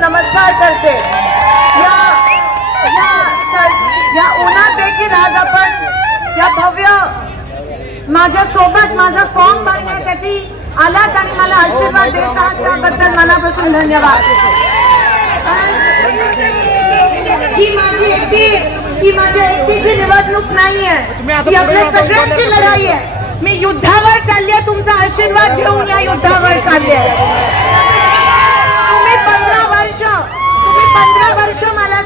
नमस्कार करते. या या या उन्हात देखील आज आपण या भव्य माझ्या सोबत माझा फॉर्म भरण्यासाठी आलात आणि मला आशीर्वाद देत आहात. त्याबद्दल मनापासून धन्यवाद. ही माझी एकटी ही माझ्या एकटीची निवडणूक नाहीये. ही आपल्या सगळ्यांची लढाई आहे. मी युद्धावर चालली आहे तुमचा आशीर्वाद घेऊन या युद्धावर चालली आहे तुम्ही पंधरा वर्ष तुम्ही पंधरा वर्ष मला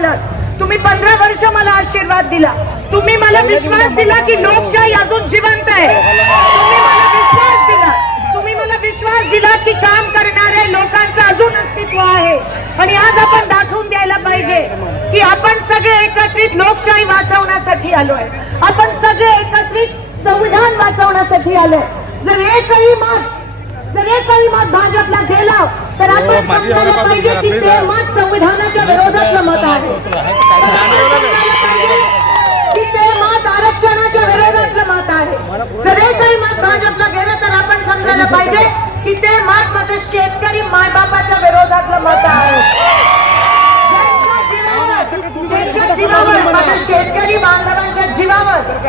सांभाळलं तुम्ही पंधरा वर्ष मला आशीर्वाद दिला. तुम्ही मला विश्वास दिला की लोकशाही अजून जिवंत आहे. तुम्ही मला विश्वास दिला. तुम्ही मला विश्वास दिला की काम करणाऱ्या लोकांचं अजून अस्तित्व आहे. आणि आज आपण दाखवून द्यायला पाहिजे की आपण सगळे एकत्रित लोकशाही वाचवण्यासाठी आलोय. आपण सगळे एकत्रित संविधान वाचवण्यासाठी आलोय. जर एकही मत जर एकही मत भाजपला गेलं तर आपण समजायला पाहिजे की ते मत संविधानाच्या विरोधातलं मत आहे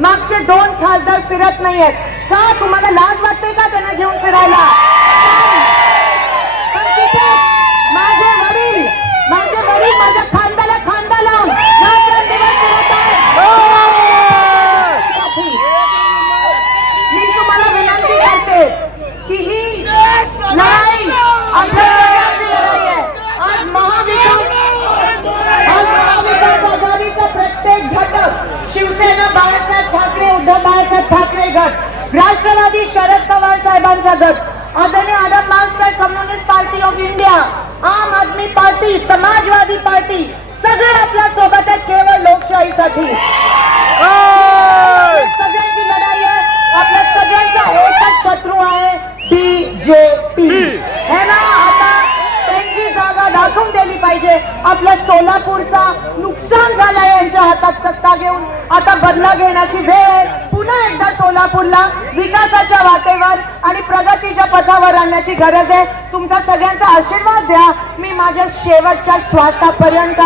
मागचे दोन खासदार फिरत नाहीयेत. का? तुम्हाला लाज वाटते का त्यांना घेऊन फिरायला? राष्ट्रवादी शरद पवार साहेबांचा गट आदरणीय Adam master communist party of India Aam Aadmi party Samajwadi party सगळे आपल्यासोबत आहेत केवळ लोकशाहीसाठी सगळ्यांची लढाई आहे आपल्या सगळ्यांचा एकच शत्रू आहे बीजेपी हे ना आता त्यांची जागा दाखवून दिली पाहिजे. आपल्या सोलापूरचा नुकसान झालंय यांच्या हातात सत्ता घेऊन. आता बदला घेण्याची वेळ आहे. पुन्हा एकदा सोलापूरला विकासाच्या वाटेवर आणि प्रगतीच्या पथावर आणण्याची गरज आहे. तुमचा सगळ्यांचा आशीर्वाद द्या. मी माझ्या शेवटच्या श्वासापर्यंत